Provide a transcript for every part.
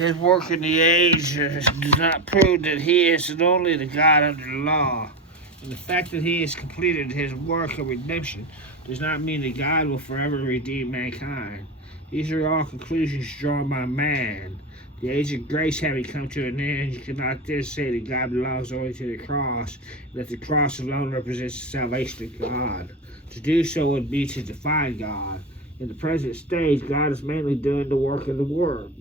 His work in the age does not prove that he is only the God under the law. And the fact that he has completed his work of redemption does not mean that God will forever redeem mankind. These are all conclusions drawn by man. The age of grace having come to an end, you cannot then say that God belongs only to the cross, and that the cross alone represents the salvation of God. To do so would be to define God. In the present stage, God is mainly doing the work of the Word.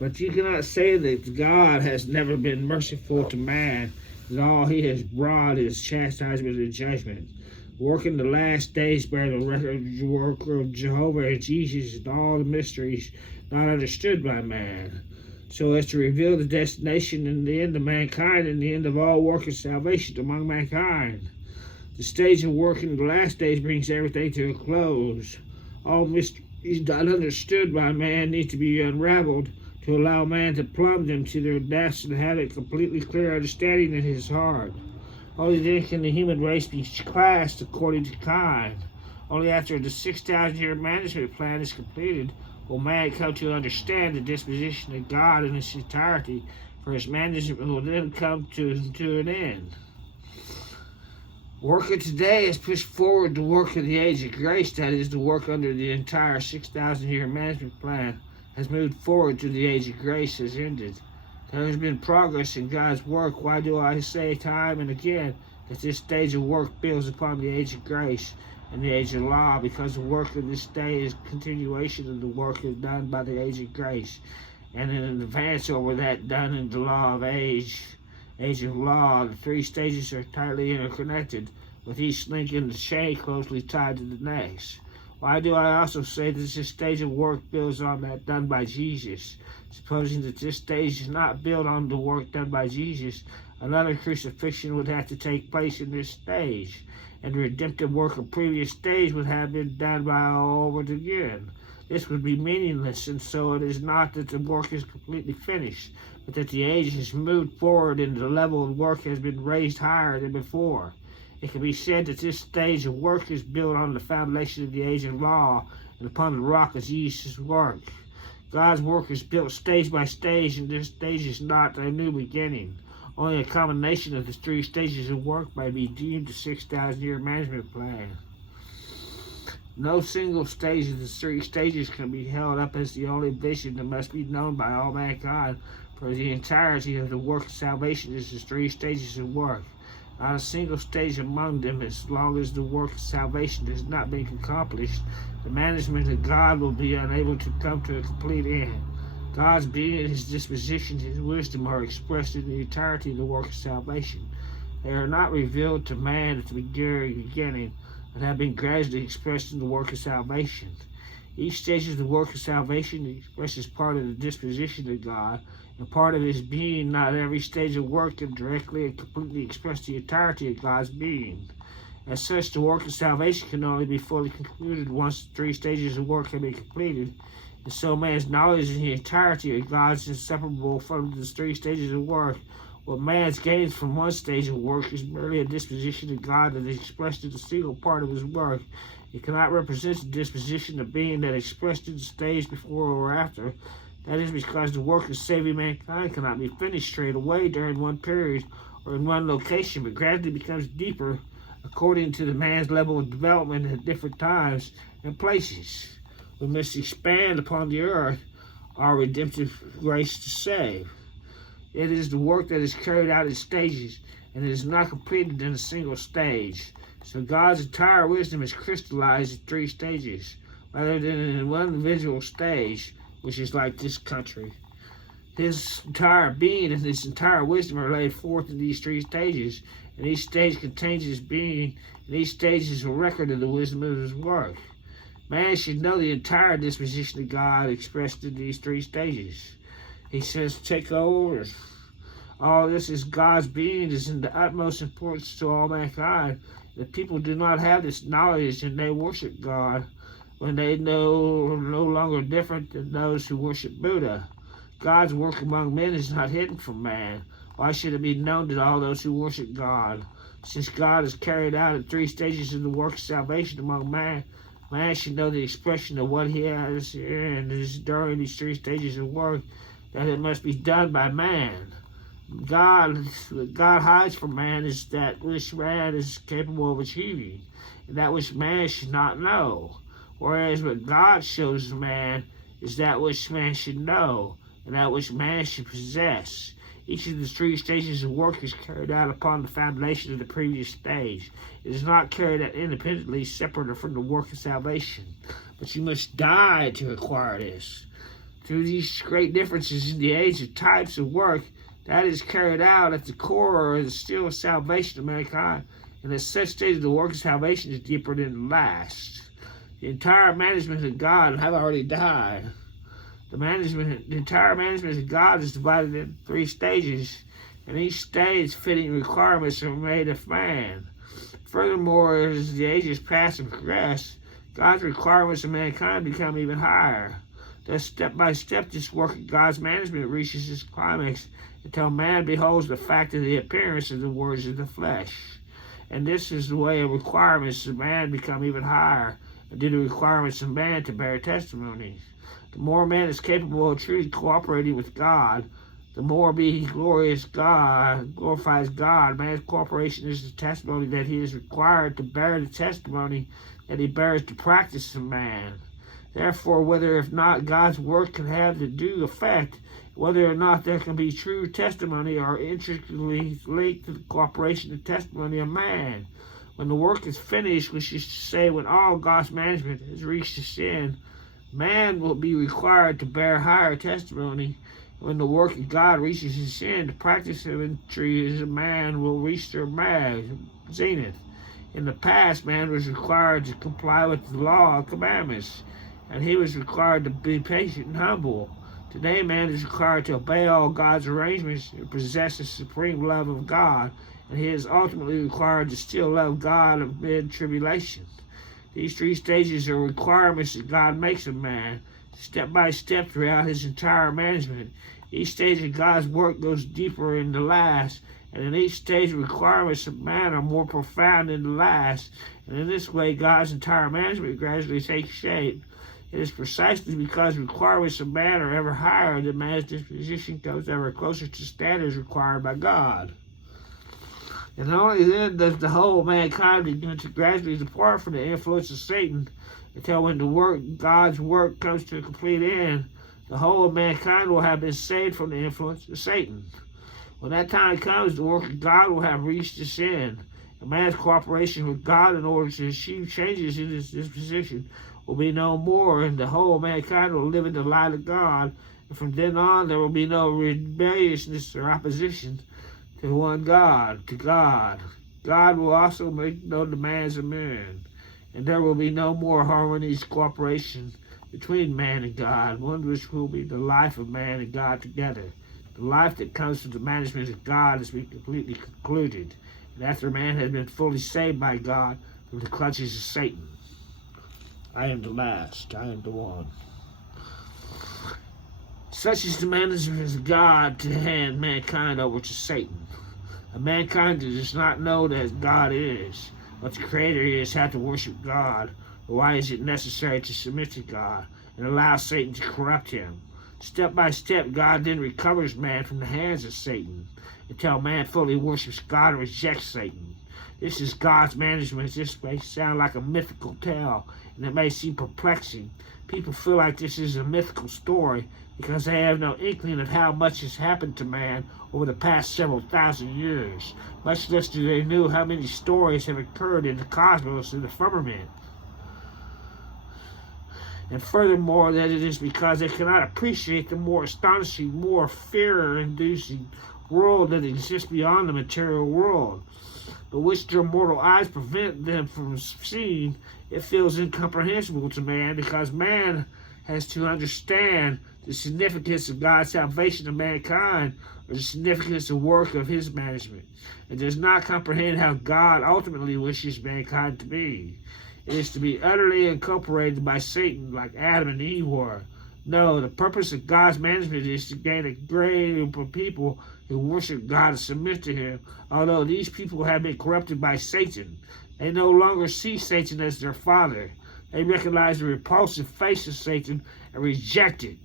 But you cannot say that God has never been merciful to man, that all he has brought is chastisement and judgment. Work in the last days bear the record of the work of Jehovah and Jesus and all the mysteries not understood by man, so as to reveal the destination and the end of mankind and the end of all work of salvation among mankind. The stage of work in the last days brings everything to a close. All mysteries not understood by man need to be unraveled to allow man to plumb them to their depths and have a completely clear understanding in his heart. Only then can the human race be classed according to kind. Only after the 6,000-year management plan is completed will man come to understand the disposition of God in its entirety, for his management will then come to an end. Work of today has pushed forward the work of the age of grace, that is, the work under the entire 6,000-year management plan has moved forward to the age of grace has ended. There has been progress in God's work. Why do I say time and again that this stage of work builds upon the age of grace and the age of law? Because the work of this day is continuation of the work done by the age of grace, and in an advance over that done in the law of age of law. The three stages are tightly interconnected, with each link in the chain closely tied to the next. Why do I also say that this stage of work builds on that done by Jesus? Supposing that this stage is not built on the work done by Jesus, another crucifixion would have to take place in this stage, and the redemptive work of previous stage would have been done by all over again. This would be meaningless, and so it is not that the work is completely finished, but that the age has moved forward and the level of work has been raised higher than before. It can be said that this stage of work is built on the foundation of the age of law and upon the rock of Jesus' work. God's work is built stage by stage, and this stage is not a new beginning. Only a combination of the three stages of work may be deemed the 6,000-year management plan. No single stage of the three stages can be held up as the only vision that must be known by all mankind, for the entirety of the work of salvation is the three stages of work. Not a single stage among them, as long as the work of salvation has not been accomplished, the management of God will be unable to come to a complete end. God's being, his disposition, his wisdom are expressed in the entirety of the work of salvation. They are not revealed to man at the very beginning, but have been gradually expressed in the work of salvation. Each stage of the work of salvation expresses part of the disposition of God, and part of his being. Not every stage of work can directly and completely express the entirety of God's being. As such, the work of salvation can only be fully concluded once the three stages of work have been completed, and so man's knowledge of the entirety of God is inseparable from the three stages of work. What man gains from one stage of work is merely a disposition of God that is expressed in a single part of his work. It cannot represent the disposition of being that is expressed in the stage before or after. That is because the work of saving mankind cannot be finished straight away during one period or in one location, but gradually becomes deeper according to the man's level of development at different times and places. We must expand upon the earth our redemptive grace to save. It is the work that is carried out in stages, and it is not completed in a single stage. So God's entire wisdom is crystallized in three stages, rather than in one individual stage, which is like this country. His entire being and his entire wisdom are laid forth in these three stages, and each stage contains his being, and each stage is a record of the wisdom of his work. Man should know the entire disposition of God expressed in these three stages. He says, take over. All this is God's being, is in the utmost importance to all mankind. The people do not have this knowledge, and they worship God when they know no longer different than those who worship Buddha. God's work among men is not hidden from man. Why should it be known to all those who worship God? Since God has carried out in three stages of the work of salvation among man, Man should know the expression of what he has and is during these 3 stages of work, that it must be done by man. God hides from man is that which man is capable of achieving, and that which man should not know. Whereas what God shows man is that which man should know, and that which man should possess. Each of the 3 stages of work is carried out upon the foundation of the previous stage. It is not carried out independently, separate from the work of salvation. But you must die to acquire this. Through these great differences in the age of types of work, that is carried out at the core of the steel of salvation of mankind, and at such stage of the work of salvation is deeper than the last. The entire management of God have already died. The entire management of God is divided into 3 stages, and each stage fitting requirements are made of man. Furthermore, as the ages pass and progress, God's requirements of mankind become even higher. Thus, step by step, this work of God's management reaches its climax until man beholds the fact of the appearance of the words of the flesh. And this is the way of requirements of man become even higher, and do the requirements of man to bear testimony. The more man is capable of truly cooperating with God, the more he glorifies God. Man's cooperation is the testimony that he is required to bear the testimony that he bears the practice of man. Therefore, whether or not God's work can have the due effect, whether or not there can be true testimony, are intricately linked to the cooperation and testimony of man. When the work is finished, which is to say when all God's management has reached its end, man will be required to bear higher testimony. When the work of God reaches its end, the practice of entries of man will reach their zenith. In the past, man was required to comply with the law and commandments, and he was required to be patient and humble. Today, man is required to obey all God's arrangements and possess the supreme love of God, and he is ultimately required to still love God amid tribulation. These 3 stages are requirements that God makes of man, step by step throughout his entire management. Each stage of God's work goes deeper in the last, and in each stage the requirements of man are more profound than the last, and in this way God's entire management gradually takes shape. It is precisely because the requirements of man are ever higher that man's disposition comes ever closer to standards required by God. And only then does the whole mankind begin to gradually depart from the influence of Satan, until when God's work comes to a complete end, the whole of mankind will have been saved from the influence of Satan. When that time comes, the work of God will have reached its end, and man's cooperation with God in order to achieve changes in his disposition will be no more, and the whole of mankind will live in the light of God, and from then on there will be no rebelliousness or opposition to one God, to God. God will also make no demands of men, and there will be no more harmonious cooperation between man and God, one which will be the life of man and God together. The life that comes from the management of God has been completely concluded, and after man has been fully saved by God from the clutches of Satan. I am the last, I am the one. Such is the management of God to hand mankind over to Satan. A mankind that does not know that God is, what the Creator is, how to worship God, or why is it necessary to submit to God, and allow Satan to corrupt him. Step by step, God then recovers man from the hands of Satan, until man fully worships God and rejects Satan. This is God's management. This may sound like a mythical tale, and it may seem perplexing. People feel like this is a mythical story because they have no inkling of how much has happened to man over the past several thousand years. Much less do they know how many stories have occurred in the cosmos and the firmament. And furthermore, that it is because they cannot appreciate the more astonishing, more fear-inducing world that exists beyond the material world, but which their mortal eyes prevent them from seeing. It feels incomprehensible to man because man has to understand the significance of God's salvation of mankind, or the significance of work of his management, and does not comprehend how God ultimately wishes mankind to be. It is to be utterly incorporated by Satan like Adam and Eve were. No, the purpose of God's management is to gain a great group of people who worship God and submit to him. Although these people have been corrupted by Satan, they no longer see Satan as their father. They recognize the repulsive face of Satan and reject it.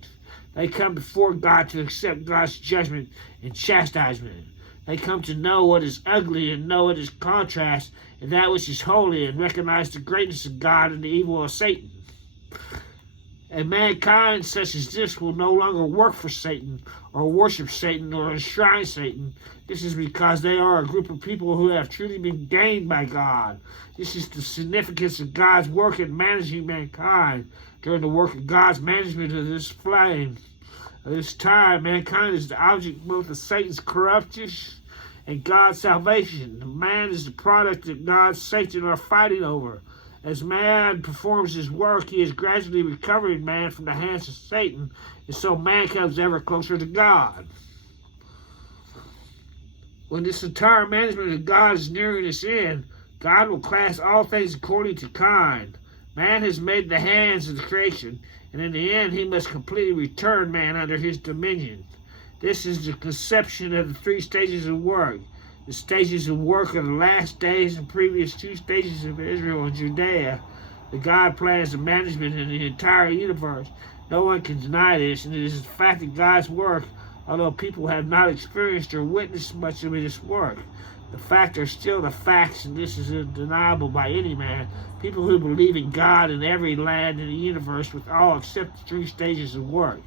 They come before God to accept God's judgment and chastisement. They come to know what is ugly and know what is contrast and that which is holy, and recognize the greatness of God and the evil of Satan. And mankind such as this will no longer work for Satan or worship Satan or enshrine Satan. This is because they are a group of people who have truly been gained by God. This is the significance of God's work in managing mankind. During the work of God's management of this flame, at this time, mankind is the object both of Satan's corruption and God's salvation. Man is the product that God and Satan are fighting over. As man performs his work, he is gradually recovering man from the hands of Satan, and so man comes ever closer to God. When this entire management of God is nearing its end, God will class all things according to kind. Man has made the hands of the creation, and in the end he must completely return man under his dominion. This is the conception of the three stages of work. The stages of work of the last days and previous two stages of Israel and Judea. The God plans the management in the entire universe. No one can deny this, and it is the fact that God's work, although people have not experienced or witnessed much of this work. The facts are still the facts, and this is undeniable by any man. People who believe in God in every land in the universe with all except the three stages of work.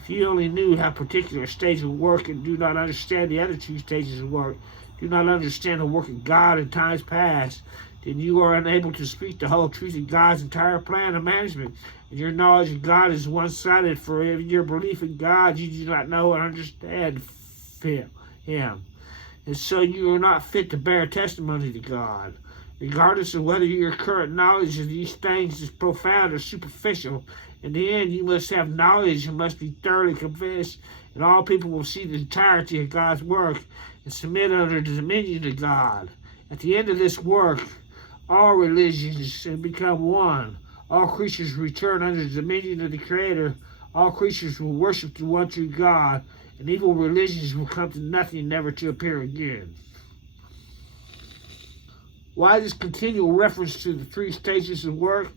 If you only knew how particular stage of work and do not understand the other two stages of work, do not understand the work of God in times past, then you are unable to speak the whole truth of God's entire plan of management. And your knowledge of God is one-sided, for your belief in God, you do not know and understand Him. And so you are not fit to bear testimony to God. Regardless of whether your current knowledge of these things is profound or superficial, in the end you must have knowledge and must be thoroughly convinced, and all people will see the entirety of God's work and submit under the dominion of God. At the end of this work, all religions become one. All creatures return under the dominion of the Creator. All creatures will worship the one true God, and evil religions will come to nothing, never to appear again. Why this continual reference to the three stages of work?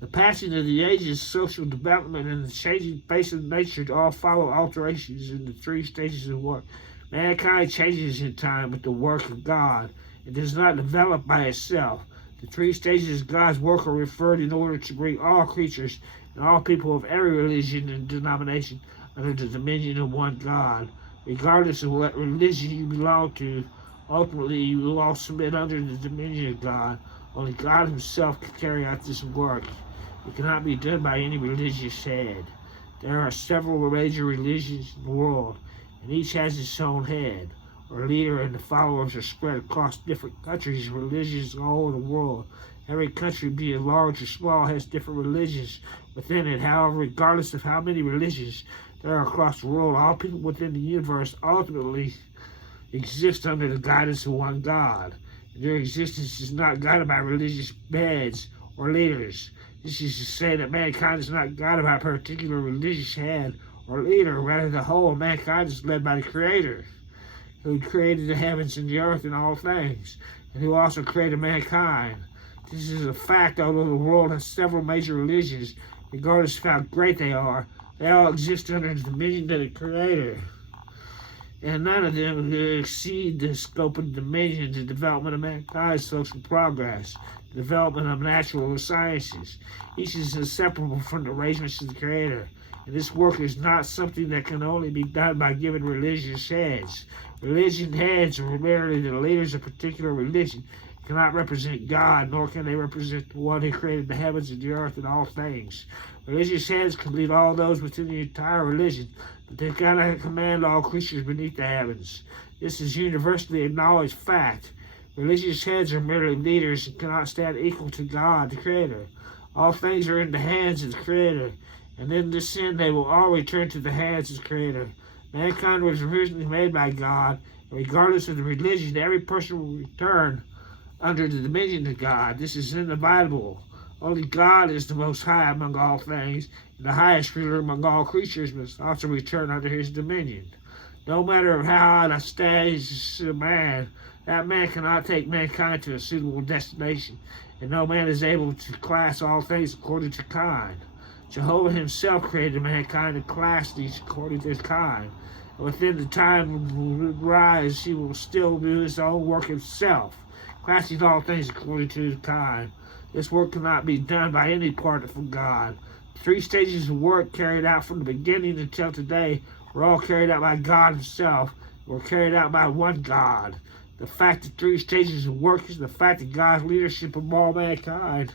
The passing of the ages, social development, and the changing face of nature all follow alterations in the three stages of work. Mankind changes in time with the work of God. It does not develop by itself. The three stages of God's work are referred in order to bring all creatures and all people of every religion and denomination under the dominion of one God. Regardless of what religion you belong to, ultimately you will all submit under the dominion of God. Only God Himself can carry out this work. It cannot be done by any religious head. There are several major religions in the world, and each has its own head, or leader, and the followers are spread across different countries and religions all over the world. Every country, be it large or small, has different religions within it. However, regardless of how many religions there are across the world, all people within the universe ultimately exist under the guidance of one God. Their existence is not guided by religious heads or leaders. This is to say that mankind is not guided by a particular religious head or leader. Rather, the whole of mankind is led by the Creator, who created the heavens and the earth and all things, and who also created mankind. This is a fact, although the world has several major religions, regardless of how great they are, they all exist under the dominion of the Creator. And none of them exceed the scope of the dominion of the development of mankind's social progress, the development of natural sciences. Each is inseparable from the arrangements of the Creator. And this work is not something that can only be done by given religious heads. Religion heads are merely the leaders of a particular religion, cannot represent God, nor can they represent the one who created the heavens and the earth and all things. Religious heads can lead all those within the entire religion, but they cannot command all creatures beneath the heavens. This is universally acknowledged fact. Religious heads are merely leaders and cannot stand equal to God, the Creator. All things are in the hands of the Creator, and in this end they will all return to the hands of the Creator. Mankind was originally made by God, and regardless of the religion, every person will return under the dominion of God. This is in the Bible. Only God is the most high among all things, and the highest ruler among all creatures must also return under His dominion. No matter how out of status a man, that man cannot take mankind to a suitable destination, and no man is able to class all things according to kind. Jehovah himself created mankind and classed these according to his kind. And within the time will rise, he will still do his own work himself, classing all things according to his kind. This work cannot be done by any part from God. The 3 stages of work carried out from the beginning until today were all carried out by God himself, were carried out by one God. The fact that 3 stages of work is the fact of God's leadership of all mankind.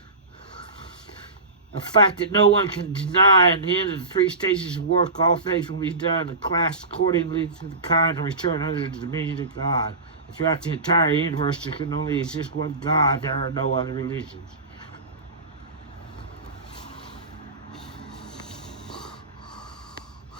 A fact that no one can deny. At the end of the 3 stages of work, all things will be done and classed accordingly to the kind and return under the dominion of God. And throughout the entire universe, there can only exist one God. There are no other religions.